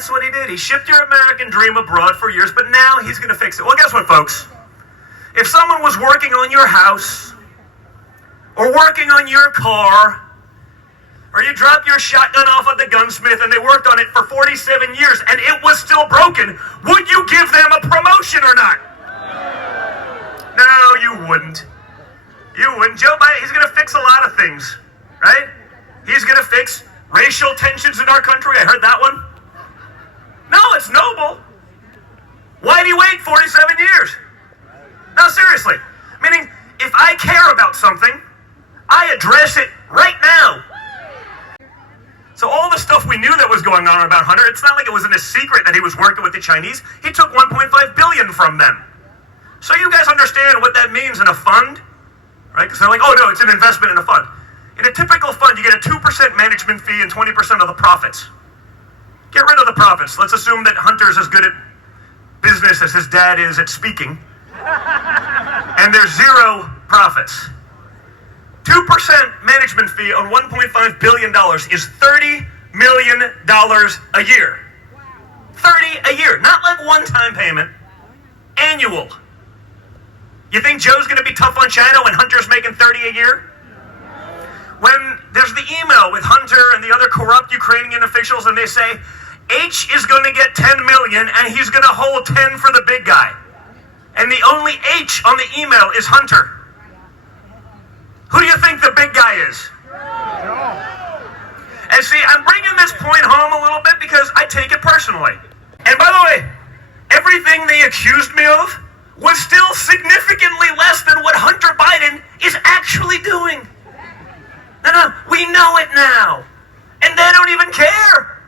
That's what he did. He shipped your American dream abroad for years, but now he's going to fix it. Well, guess what, folks? If someone was working on your house, or working on your car, or you dropped your shotgun off at the gunsmith and they worked on it for 47 years and it was still broken, would you give them a promotion or not? No, you wouldn't. You wouldn't. Joe Biden, he's going to fix a lot of things, right? He's going to fix racial tensions in our country. I heard that one. No, it's noble. Why do you wait 47 years? No, seriously. Meaning, if I care about something, I address it right now. So all the stuff we knew that was going on about Hunter, it's not like it wasn't a secret that he was working with the Chinese. He took $1.5 billion from them. So you guys understand what that means in a fund? Right? Because they're like, oh no, it's an investment in a fund. In a typical fund, you get a 2% management fee and 20% of the profits. Get rid of the profits. Let's assume that Hunter's as good at business as his dad is at speaking. And there's zero profits. 2% management fee on $1.5 billion is $30 million a year. 30 a year. Not like one-time payment. Annual. You think Joe's going to be tough on China when Hunter's making 30 a year? When there's the email with Hunter and the other corrupt Ukrainian officials and they say, H is going to get 10 million and he's going to hold 10 for the big guy. And the only H on the email is Hunter. Who do you think the big guy is? And see, I'm bringing this point home a little bit because I take it personally. And by the way, everything they accused me of was still significantly less than what Hunter Biden is actually doing. No, we know it now. And they don't even care.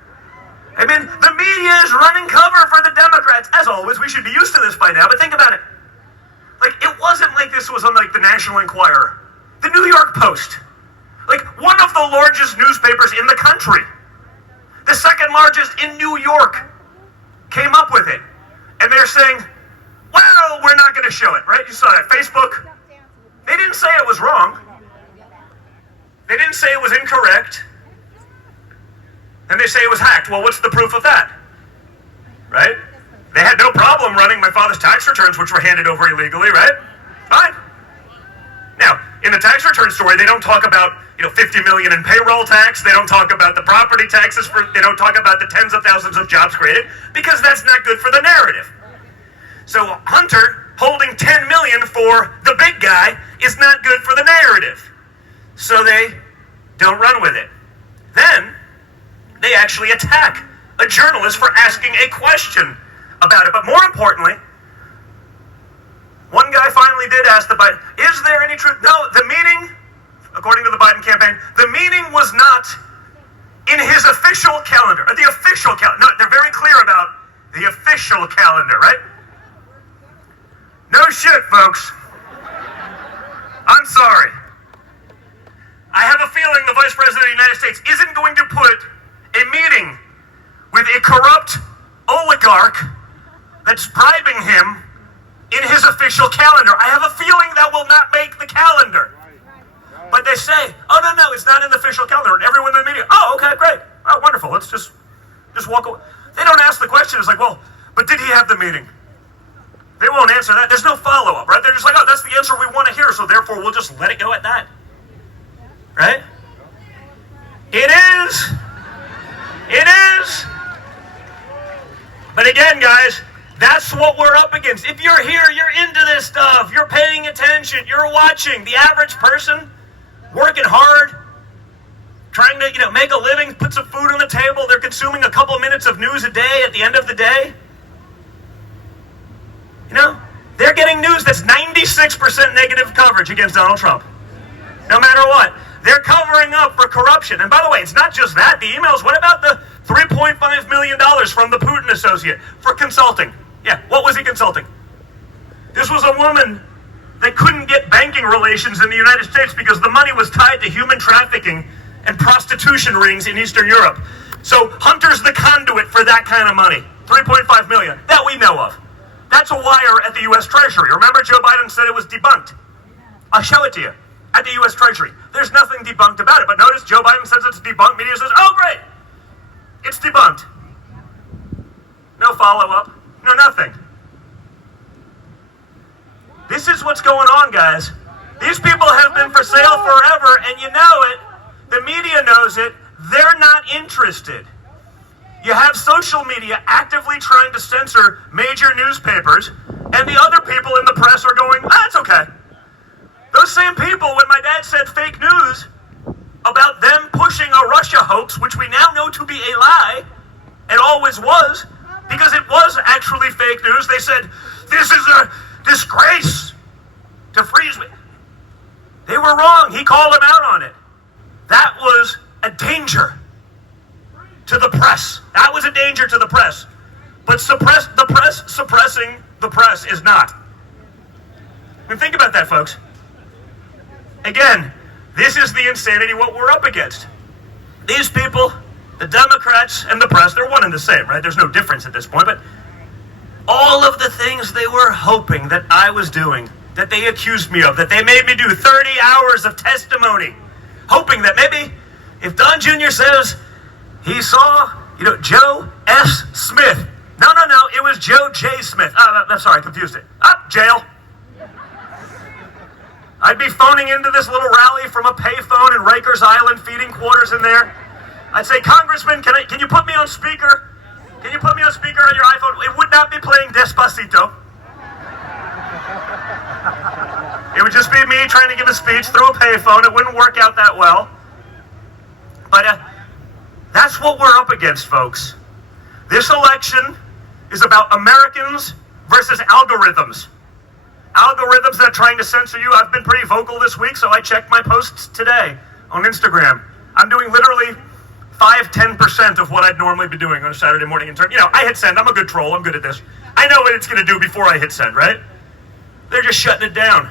I mean, the media is running cover for the Democrats. As always, we should be used to this by now, but think about it. Like, it wasn't like this was on, like, the National Enquirer. The New York Post. Like, one of the largest newspapers in the country. The second largest in New York came up with it. And they're saying, well, we're not going to show it, right? You saw that. Facebook. They didn't say it was wrong. They didn't say it was incorrect. And they say it was hacked. Well, what's the proof of that? Right? They had no problem running my father's tax returns, which were handed over illegally, right? Fine. Now, in the tax return story, they don't talk about, $50 million in payroll tax. They don't talk about the property taxes. They don't talk about the tens of thousands of jobs created, because that's not good for the narrative. So Hunter holding 10 million for the big guy is not good for the narrative. So they don't run with it. Then they actually attack a journalist for asking a question about it. But more importantly, one guy finally did ask the Biden, is there any truth? No, the meeting, according to the Biden campaign, the meeting was not in his official calendar. Or the official calendar. No, they're very clear about the official calendar, right? No shit, folks. I'm sorry. I have a feeling the Vice President of the United States isn't going to put a meeting with a corrupt oligarch that's bribing him in his official calendar. I have a feeling that will not make the calendar. But they say, oh, no, it's not in the official calendar. And everyone in the media, oh, okay, great. Oh, wonderful. Let's just walk away. They don't ask the question. It's like, well, but did he have the meeting? They won't answer that. There's no follow-up, right? They're just like, oh, that's the answer we want to hear, so therefore we'll just let it go at that. Right? It is. It is. But again, guys, that's what we're up against. If you're here, you're into this stuff, you're paying attention, you're watching. The average person working hard, trying to, make a living, put some food on the table, they're consuming a couple minutes of news a day at the end of the day. They're getting news that's 96% negative coverage against Donald Trump. No matter what. They're covering up for corruption. And by the way, it's not just that. The emails, what about the $3.5 million from the Putin associate for consulting? Yeah, what was he consulting? This was a woman that couldn't get banking relations in the United States because the money was tied to human trafficking and prostitution rings in Eastern Europe. So Hunter's the conduit for that kind of money. $3.5 million. That we know of. That's a wire at the U.S. Treasury. Remember, Joe Biden said it was debunked. I'll show it to you. At the U.S. Treasury. There's nothing debunked about it. But notice Joe Biden says it's debunked. Media says, oh, great. It's debunked. follow-up, no nothing. This is what's going on, guys. These people have been for sale forever, and you know it. The media knows it. They're not interested. You have social media actively trying to censor major newspapers, and the other people in the press are going, it's okay. Those same people, when my dad said fake news about them pushing a Russia hoax, which we now know to be a lie, and always was, because it was actually fake news, they said, this is a disgrace to freeze. They were wrong. He called them out on it. That was a danger to the press. That was a danger to the press. But suppressing the press is not. I mean, think about that, folks. Again, this is the insanity what we're up against. These people, the Democrats and the press, they're one and the same, right? There's no difference at this point, but all of the things they were hoping that I was doing, that they accused me of, that they made me do 30 hours of testimony, hoping that maybe if Don Jr. says he saw, Joe S. Smith. No, it was Joe J. Smith. I'm sorry, I confused it. Jail. I'd be phoning into this little rally from a payphone in Rikers Island, feeding quarters in there. I'd say, Congressman, can you put me on speaker? Can you put me on speaker on your iPhone? It would not be playing Despacito. It would just be me trying to give a speech through a payphone. It wouldn't work out that well. But that's what we're up against, folks. This election is about Americans versus algorithms. Algorithms that are trying to censor you. I've been pretty vocal this week, so I checked my posts today on Instagram. I'm doing literally 5-10% of what I'd normally be doing on a Saturday morning. I hit send. I'm a good troll. I'm good at this. I know what it's going to do before I hit send, right? They're just shutting it down.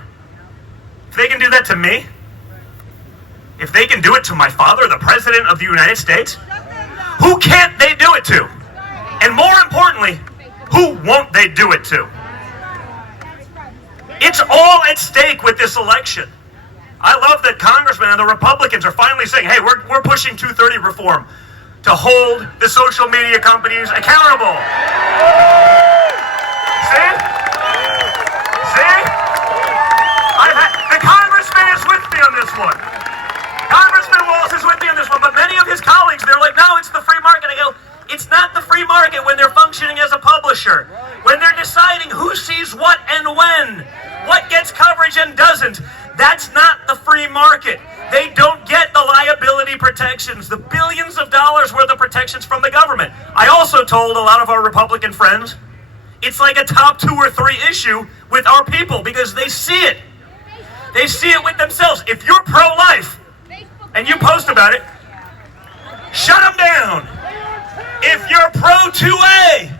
If they can do that to me, if they can do it to my father, the President of the United States, who can't they do it to? And more importantly, who won't they do it to? It's all at stake with this election. I love that Congressmen and the Republicans are finally saying, hey, we're pushing 230 reform to hold the social media companies accountable. See? The Congressman is with me on this one. Congressman Walz is with me on this one, but many of his colleagues, they're like, no, it's the free market. I go, it's not the free market when they're functioning as a publisher, when they're deciding who sees what and when, what gets coverage and doesn't. That's not the free market. They don't get the liability protections, the billions of dollars worth of protections from the government. I also told a lot of our Republican friends, it's like a top 2 or 3 issue with our people because they see it. They see it with themselves. If you're pro-life and you post about it, shut them down. If you're pro-2A,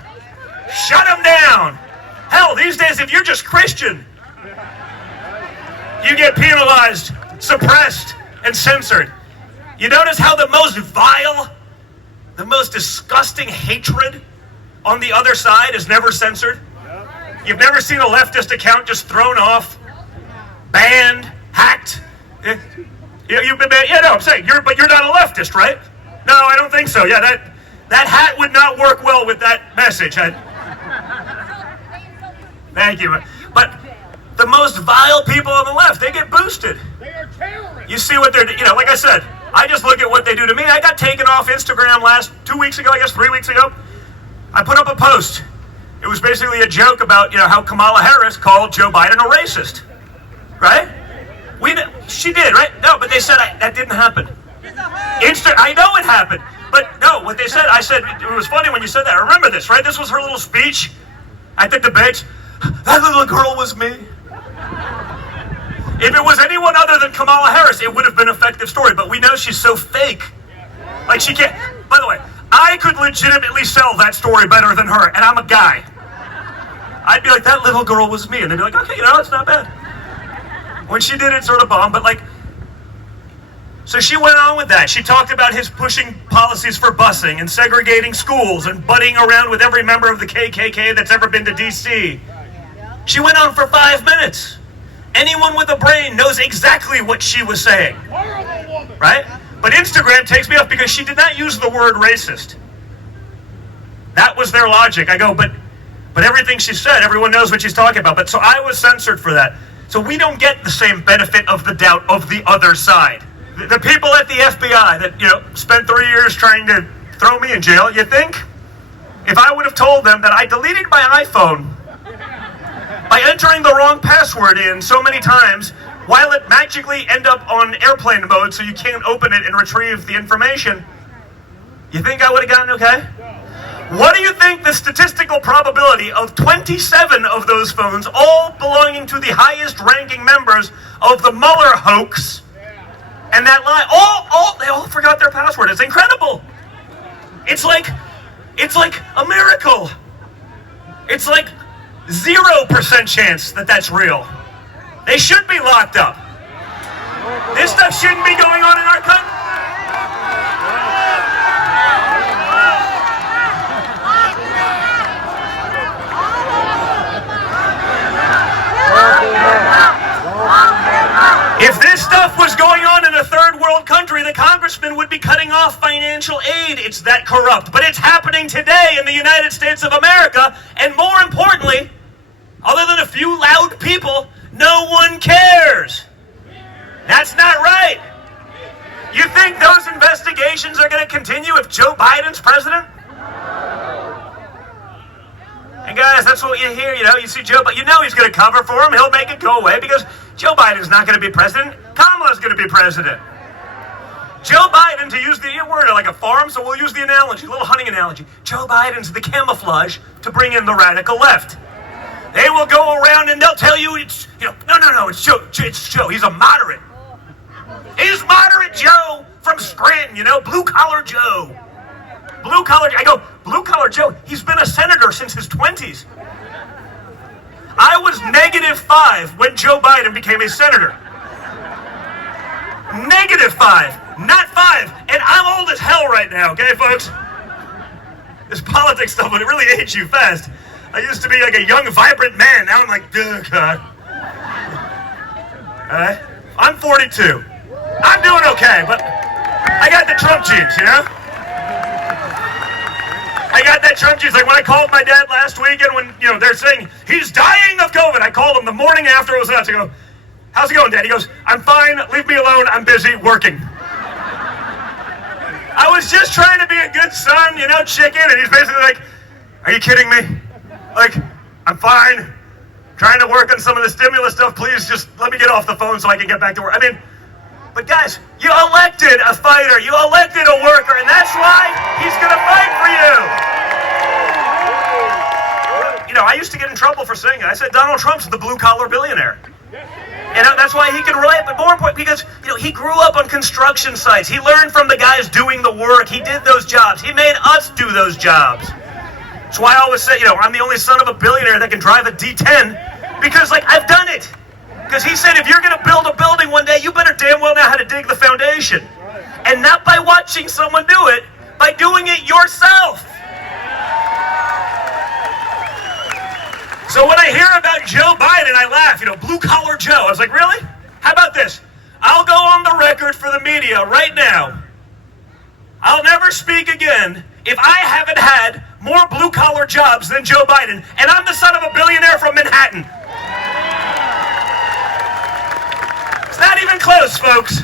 shut them down. Hell, these days, if you're just Christian, you get penalized, suppressed, and censored. You notice how the most vile, the most disgusting hatred on the other side is never censored? You've never seen a leftist account just thrown off, banned, hacked? You've been banned? Yeah, no, I'm saying, but you're not a leftist, right? No, I don't think so. Yeah, that hat would not work well with that message. Thank you. But the most vile people on the left, they get boosted. They are terrorists. You see what they're, like I said, I just look at what they do to me. I got taken off Instagram 2 weeks ago, 3 weeks ago. I put up a post. It was basically a joke about, how Kamala Harris called Joe Biden a racist. Right? She did, right? No, but they said that didn't happen. I know it happened. But no, what they said, I said, it was funny when you said that. I remember this, right? This was her little speech at the debate. That little girl was me. If it was anyone other than Kamala Harris, it would have been an effective story. But we know she's so fake. Like she can't. By the way, I could legitimately sell that story better than her, and I'm a guy. I'd be like, that little girl was me. And they'd be like, okay, it's not bad. When she did it, sort of bombed, but so she went on with that. She talked about his pushing policies for busing and segregating schools and buddying around with every member of the KKK that's ever been to D.C. She went on for 5 minutes. Anyone with a brain knows exactly what she was saying. Horrible woman. Right? But Instagram takes me off because she did not use the word racist. That was their logic. I go, but everything she said, everyone knows what she's talking about. But so I was censored for that. So we don't get the same benefit of the doubt of the other side. The people at the FBI that, spent 3 years trying to throw me in jail, you think? If I would have told them that I deleted my iPhone by entering the wrong password in so many times, while it magically end up on airplane mode so you can't open it and retrieve the information, you think I would have gotten okay? What do you think the statistical probability of 27 of those phones, all belonging to the highest ranking members of the Mueller hoax, and that lie, they all forgot their password. It's incredible. It's like a miracle. It's like 0% chance that that's real. They should be locked up. This stuff shouldn't be going on in our country. If this stuff was going on in a third world country, the congressman would be cutting off financial aid. It's that corrupt. But it's happening today in the United States of America. And more importantly, other than a few loud people, no one cares. That's not right. You think those investigations are going to continue if Joe Biden's president? And guys, that's what you hear, you see Joe, but he's going to cover for him. He'll make it go away because Joe Biden's not going to be president. Kamala's going to be president. Joe Biden, to use we're in like a farm, so we'll use the analogy, a little hunting analogy. Joe Biden's the camouflage to bring in the radical left. They will go around and they'll tell you it's, no, it's Joe. He's a moderate. He's moderate Joe from Scranton, blue-collar Joe. I go, blue-collar Joe, he's been a senator since his 20s. I was -5 when Joe Biden became a senator. -5, not 5. And I'm old as hell right now, okay, folks? This politics stuff would really age you fast. I used to be like a young, vibrant man. Now I'm like, oh, God. All right? I'm 42. I'm doing okay, but I got the Trump genes, I got that Trump genes. Like when I called my dad last weekend when, they're saying he's dying of COVID. I called him the morning after it was announced. I go, how's it going, Dad? He goes, I'm fine. Leave me alone. I'm busy working. I was just trying to be a good son, chicken. And he's basically like, are you kidding me? Like, I'm fine. Trying to work on some of the stimulus stuff. Please just let me get off the phone so I can get back to work. But guys, you elected a fighter. You elected a worker. And that's why he's going to fight for you. I used to get in trouble for saying it. I said Donald Trump's the blue-collar billionaire. And that's why he can relate. But more important, because, he grew up on construction sites. He learned from the guys doing the work. He did those jobs. He made us do those jobs. That's why I always say, I'm the only son of a billionaire that can drive a D10 because, I've done it. Because he said, if you're going to build a building one day, you better damn well know how to dig the foundation. And not by watching someone do it, by doing it yourself. So when I hear about Joe Biden, I laugh, blue-collar Joe. I was like, really? How about this? I'll go on the record for the media right now. I'll never speak again if I haven't had more blue-collar jobs than Joe Biden, and I'm the son of a billionaire from Manhattan. It's not even close, folks.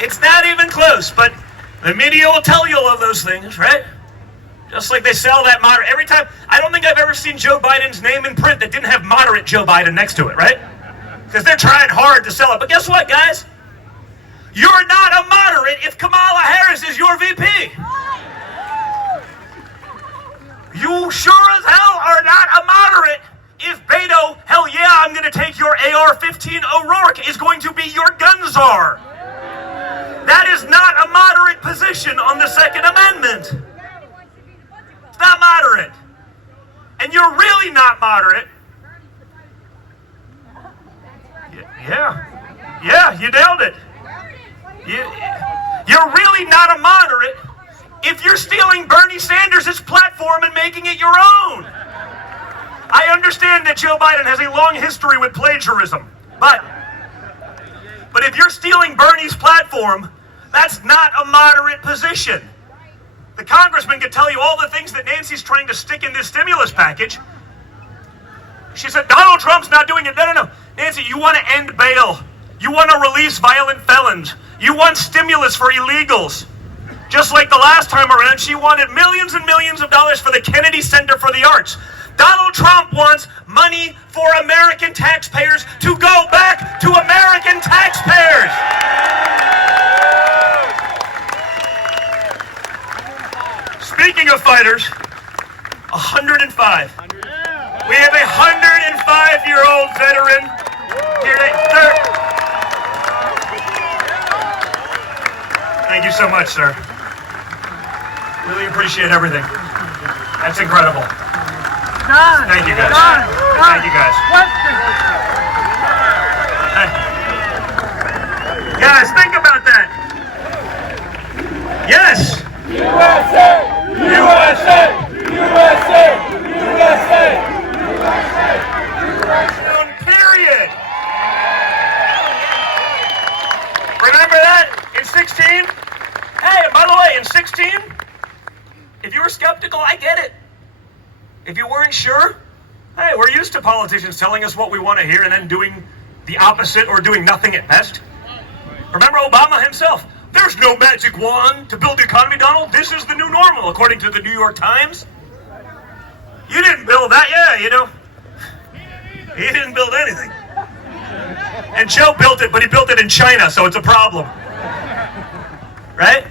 It's not even close, but the media will tell you all of those things, right? Just like they sell that moderate. Every time, I don't think I've ever seen Joe Biden's name in print that didn't have moderate Joe Biden next to it, right? Because they're trying hard to sell it. But guess what, guys? You're not a moderate if Kamala Harris is your VP. You sure as hell are not a moderate if Beto, hell yeah, I'm going to take your AR-15 O'Rourke, is going to be your gun czar. That is not a moderate position on the Second Amendment. It's not moderate. And you're really not moderate. Yeah, you nailed it. You're really not a moderate if you're stealing Bernie Sanders' platform and making it your own. I understand that Joe Biden has a long history with plagiarism, but if you're stealing Bernie's platform, that's not a moderate position. The congressman could tell you all the things that Nancy's trying to stick in this stimulus package. She said, Donald Trump's not doing it. No. Nancy, you want to end bail. You want to release violent felons. You want stimulus for illegals. Just like the last time around, she wanted millions and millions of dollars for the Kennedy Center for the Arts. Donald Trump wants money for American taxpayers to go back to American taxpayers. Speaking of fighters, 105. We have a 105-year-old veteran here. Thank you so much, sir. Really appreciate everything. That's incredible. Thank you, guys. Thank you, guys. Hey. Guys, think about that. Yes. USA! USA! USA! USA! Period. Remember that in 16? Hey, by the way, in 16, if you were skeptical, I get it. If you weren't sure, hey, we're used to politicians telling us what we want to hear and then doing the opposite or doing nothing at best. Remember Obama himself. There's no magic wand to build the economy, Donald. This is the new normal, according to the New York Times. You didn't build that, He didn't build anything. And Joe built it, but he built it in China, so it's a problem. Right?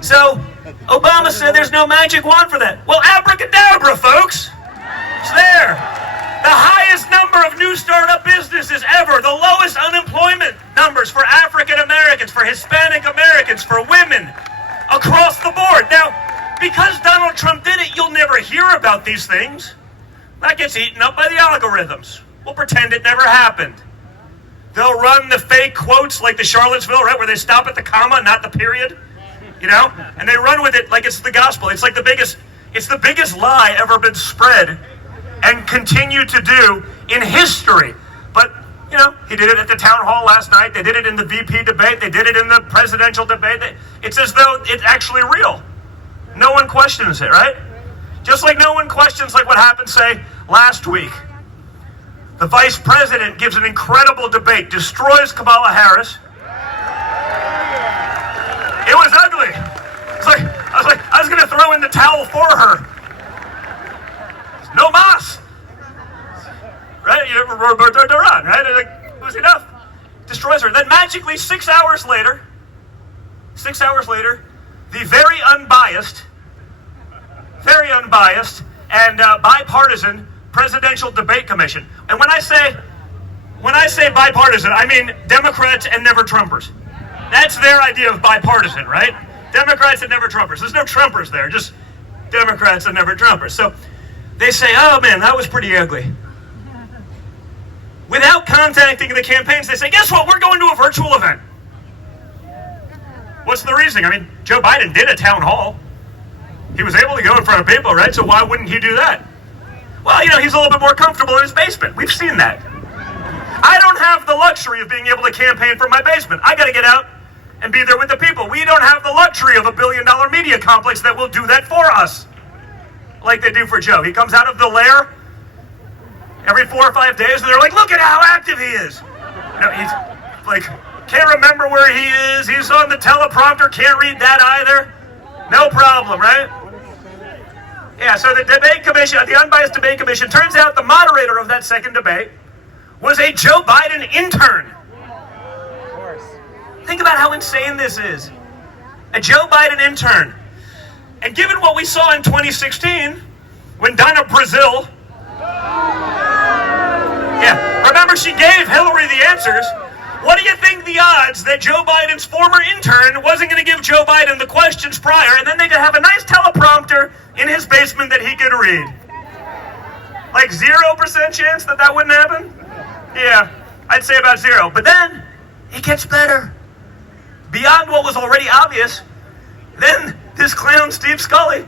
So, Obama said there's no magic wand for that. Well, abracadabra, folks. It's there. The highest number of new startup businesses ever. The lowest unemployment numbers for African Americans, for Hispanic Americans, for women, across the board. Now, because Donald Trump did it, you'll never hear about these things. That gets eaten up by the algorithms. We'll pretend it never happened. They'll run the fake quotes like the Charlottesville, right, where they stop at the comma, not the period. And they run with it like it's the gospel. It's like the biggest lie ever been spread and continue to do in history. But, he did it at the town hall last night. They did it in the VP debate. They did it in the presidential debate. It's as though it's actually real. No one questions it, right? Just like no one questions like what happened, say, last week. The vice president gives an incredible debate, destroys Kamala Harris. It was ugly. I was going to throw in the towel for her. No mas. Right? Roberto Duran, right? It was enough. Destroys her. Then magically, 6 hours later, the very unbiased and bipartisan Presidential Debate Commission. And when I say bipartisan, I mean Democrats and never Trumpers. That's their idea of bipartisan, right? Democrats and never Trumpers. There's no Trumpers there, just Democrats and never Trumpers. So they say, oh man, that was pretty ugly. Without contacting the campaigns, they say, guess what? We're going to a virtual event. What's the reasoning? I mean, Joe Biden did a town hall. He was able to go in front of people, right? So why wouldn't he do that? Well, he's a little bit more comfortable in his basement. We've seen that. I don't have the luxury of being able to campaign from my basement. I got to get out and be there with the people. We don't have the luxury of $1 billion media complex that will do that for us, like they do for Joe. He comes out of the lair every 4 or 5 days, and they're like, look at how active he is. He's like, can't remember where he is. He's on the teleprompter, can't read that either. No problem, right? Yeah, so the debate commission, the unbiased debate commission, turns out the moderator of that second debate was a Joe Biden intern. Think about how insane this is. A Joe Biden intern. And given what we saw in 2016, when Donna Brazile, remember she gave Hillary the answers. What do you think the odds that Joe Biden's former intern wasn't going to give Joe Biden the questions prior, and then they could have a nice teleprompter in his basement that he could read? Like 0% chance that wouldn't happen? Yeah, I'd say about 0. But then, it gets better. Beyond what was already obvious, then this clown Steve Scully,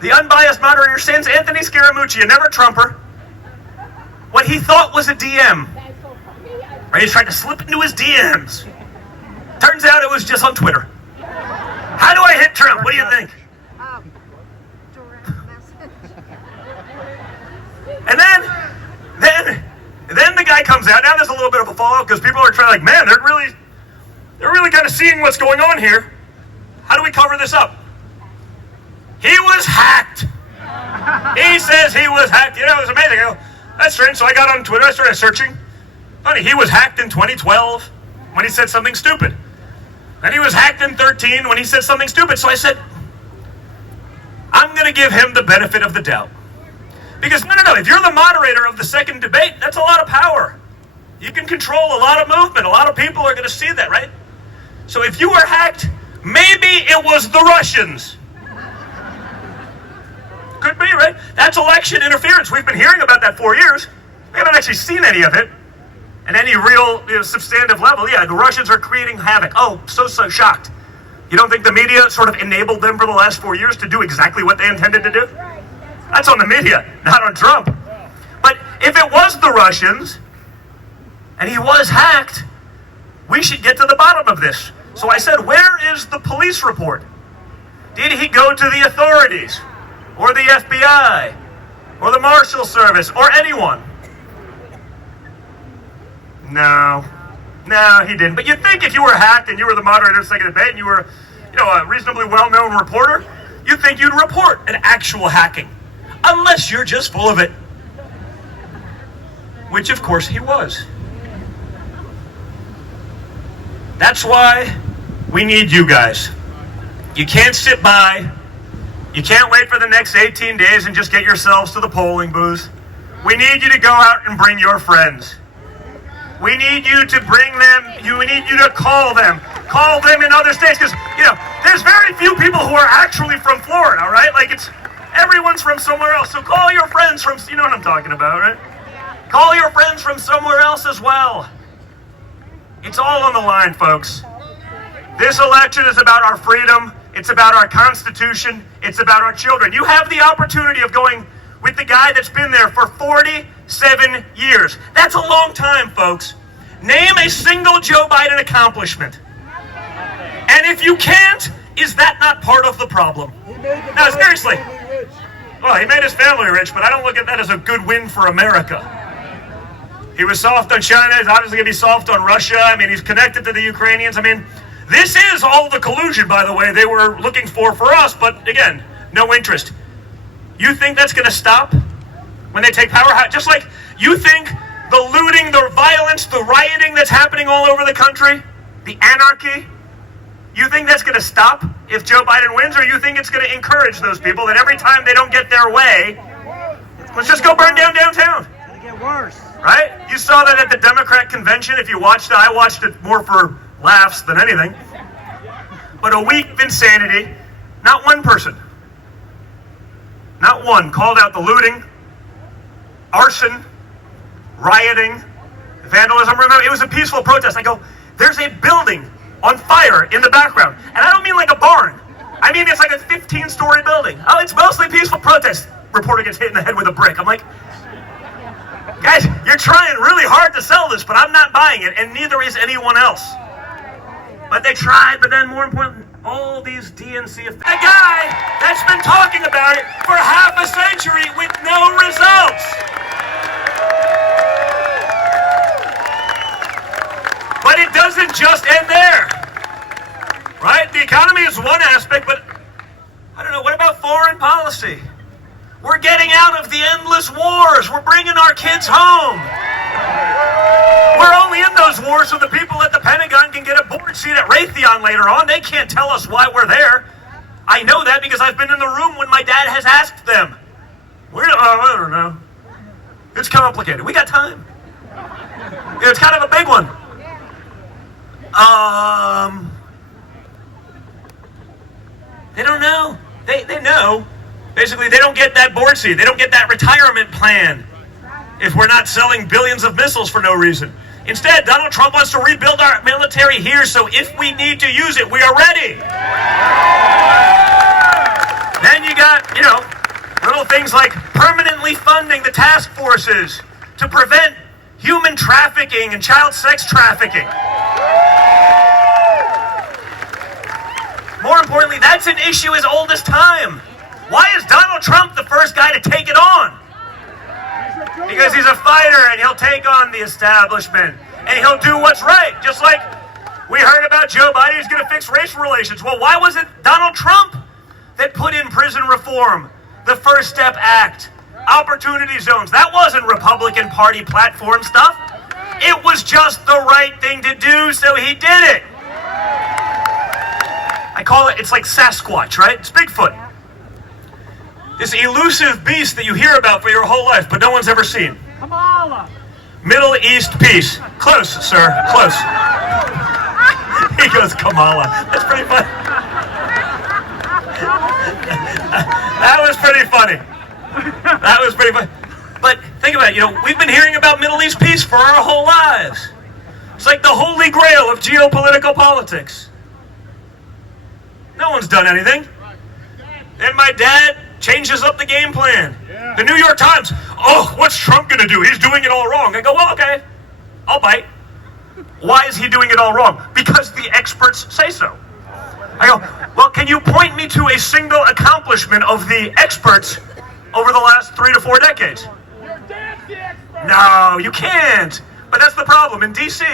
the unbiased moderator, sends Anthony Scaramucci, a never Trumper, what he thought was a DM. Right? He's trying to slip into his DMs. Turns out it was just on Twitter. How do I hit Trump? What do you think? now there's a little bit of a fallout because people are trying, like, man, they're really kind of seeing what's going on here. How do we cover this up? He was hacked. He says he was hacked. You know, it was amazing. I go, that's strange. So I got on Twitter. I started searching. Funny, he was hacked in 2012 when he said something stupid. And he was hacked in 2013 when he said something stupid. So I said, I'm going to give him the benefit of the doubt. Because, no, if you're the moderator of the second debate, that's a lot of power. You can control a lot of movement. A lot of people are going to see that, right? So if you were hacked, maybe it was the Russians. Could be, right? That's election interference. We've been hearing about that for years. We haven't actually seen any of it at any real substantive level. Yeah, the Russians are creating havoc. Oh, so shocked. You don't think the media sort of enabled them for the last 4 years to do exactly what they intended to do? That's on the media, not on Trump. But if it was the Russians, and he was hacked, we should get to the bottom of this. So I said, where is the police report? Did he go to the authorities? Or the FBI? Or the Marshal Service? Or anyone? No, he didn't. But you'd think if you were hacked and you were the moderator of the second debate and you were, a reasonably well-known reporter, you'd think you'd report an actual hacking. Unless you're just full of it. Which, of course, he was. That's why we need you guys. You can't sit by. You can't wait for the next 18 days and just get yourselves to the polling booth. We need you to go out and bring your friends. We need you to bring them, we need you to call them in other states, because, there's very few people who are actually from Florida, right? Like, everyone's from somewhere else, so call your friends from, you know what I'm talking about, right? Call your friends from somewhere else as well. It's all on the line, folks. This election is about our freedom, it's about our Constitution, it's about our children. You have the opportunity of going with the guy that's been there for 47 years. That's a long time, folks. Name a single Joe Biden accomplishment. And if you can't, is that not part of the problem? Now, seriously. Well, he made his family rich, but I don't look at that as a good win for America. He was soft on China. He's obviously going to be soft on Russia. I mean, he's connected to the Ukrainians. I mean, this is all the collusion, by the way, they were looking for us. But again, no interest. You think that's going to stop when they take power? Just like you think the looting, the violence, the rioting that's happening all over the country, the anarchy, you think that's going to stop if Joe Biden wins, or you think it's going to encourage those people that every time they don't get their way, let's just go burn down downtown? It's going to get worse. Right? You saw that at the Democrat convention. If you watched it, I watched it more for laughs than anything. But a week of insanity, not one person, not one, called out the looting, arson, rioting, vandalism. Remember, it was a peaceful protest. I go, there's a building on fire in the background. And I don't mean like a barn. I mean, it's like a 15-story building. Oh, it's mostly peaceful protest. Reporter gets hit in the head with a brick. I'm like, guys, you're trying really hard to sell this, but I'm not buying it, and neither is anyone else. But they tried, but then more important, all these DNC effects. A guy that's been talking about it for half a century with no results. But it doesn't just end there, right? The economy is one aspect, but I don't know, what about foreign policy? We're getting out of the endless wars. We're bringing our kids home. We're only in those wars so the people at the Pentagon can get a board seat at Raytheon later on. They can't tell us why we're there. I know that because I've been in the room when my dad has asked them. I don't know. It's complicated. We got time. It's kind of a big one. They don't know. They know. Basically, they don't get that board seat. They don't get that retirement plan if we're not selling billions of missiles for no reason. Instead, Donald Trump wants to rebuild our military here, so if we need to use it, we are ready. Then you got, little things like permanently funding the task forces to prevent human trafficking and child sex trafficking. More importantly, that's an issue as old as time. Why is Donald Trump the first guy to take it on? Because Because he's a fighter and he'll take on the establishment and he'll do what's right. Just like we heard about Joe Biden, he's going to fix racial relations. Well, why was it Donald Trump that put in prison reform, the First Step Act, opportunity zones? That wasn't Republican Party platform stuff. It was just the right thing to do, so he did it. I call it, it's like Sasquatch, right? It's Bigfoot. This elusive beast that you hear about for your whole life, but no one's ever seen. Kamala. Middle East peace. Close, sir, close. He goes, Kamala. That's pretty funny. That was pretty funny. That was pretty funny. But think about it, we've been hearing about Middle East peace for our whole lives. It's like the holy grail of geopolitical politics. No one's done anything. Then my dad changes up the game plan. The New York Times, oh, what's Trump going to do? He's doing it all wrong. I go, well, okay, I'll bite. Why is he doing it all wrong? Because the experts say so. I go, well, can you point me to a single accomplishment of the experts over the last 3 to 4 decades? You're damn the expert. No, you can't. But that's the problem. In D.C.,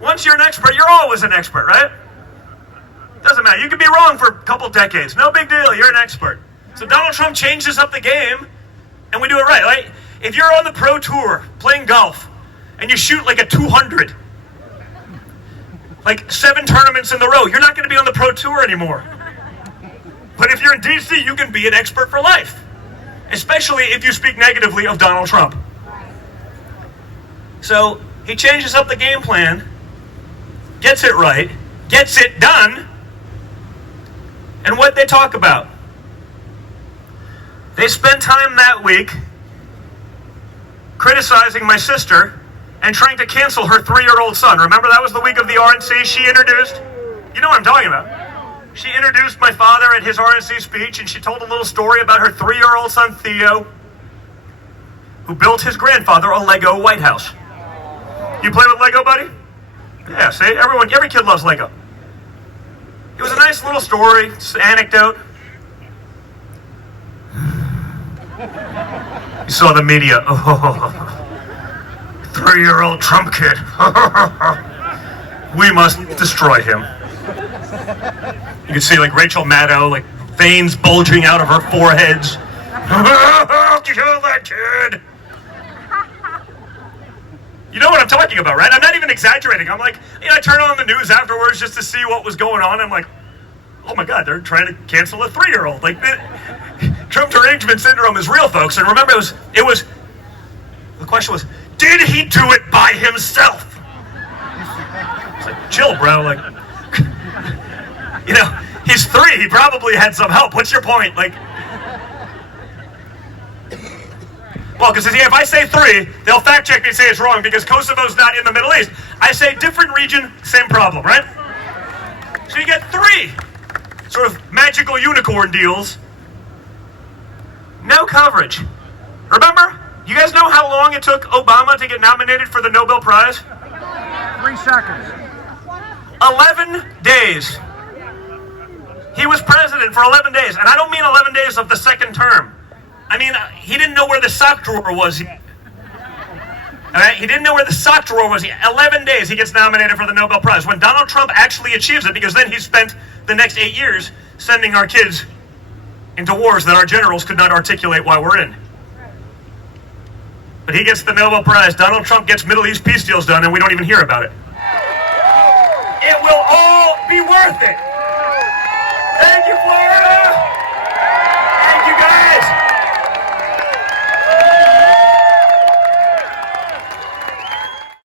once you're an expert, you're always an expert, right? Doesn't matter. You can be wrong for a couple decades. No big deal. You're an expert. So Donald Trump changes up the game, and we do it right, right? If you're on the pro tour playing golf, and you shoot like a 200, like 7 tournaments in a row, you're not going to be on the pro tour anymore. But if you're in D.C., you can be an expert for life, especially if you speak negatively of Donald Trump. So he changes up the game plan, gets it right, gets it done, and what they talk about? They spent time that week criticizing my sister and trying to cancel her 3-year-old son. Remember, that was the week of the RNC she introduced? You know what I'm talking about. She introduced my father at his RNC speech, and she told a little story about her 3-year-old son, Theo, who built his grandfather a Lego White House. You play with Lego, buddy? Yeah, see? Every kid loves Lego. It was a nice little story, it's an anecdote. You saw the media. Oh, 3-year-old Trump kid. We must destroy him. You can see like Rachel Maddow, like veins bulging out of her foreheads. Kill that kid. You know what I'm talking about, right? I'm not even exaggerating. I'm like, I turn on the news afterwards just to see what was going on. I'm like, oh my God, they're trying to cancel a 3-year-old. Like, Trump derangement syndrome is real, folks. And remember, the question was, did he do it by himself? It's like, chill, bro. Like, he's 3. He probably had some help. What's your point? Like, well, because if I say 3, they'll fact check me and say it's wrong because Kosovo's not in the Middle East. I say different region, same problem, right? So you get 3 sort of magical unicorn deals. No coverage. Remember? You guys know how long it took Obama to get nominated for the Nobel Prize? 3 seconds. 11 days. He was president for 11 days. And I don't mean 11 days of the second term. I mean, he didn't know where the sock drawer was yet. All right? He didn't know where the sock drawer was yet. 11 days he gets nominated for the Nobel Prize. When Donald Trump actually achieves it, because then he spent the next 8 years sending our kids into wars that our generals could not articulate why we're in. But he gets the Nobel Prize. Donald Trump gets Middle East peace deals done, and we don't even hear about it. It will all be worth it.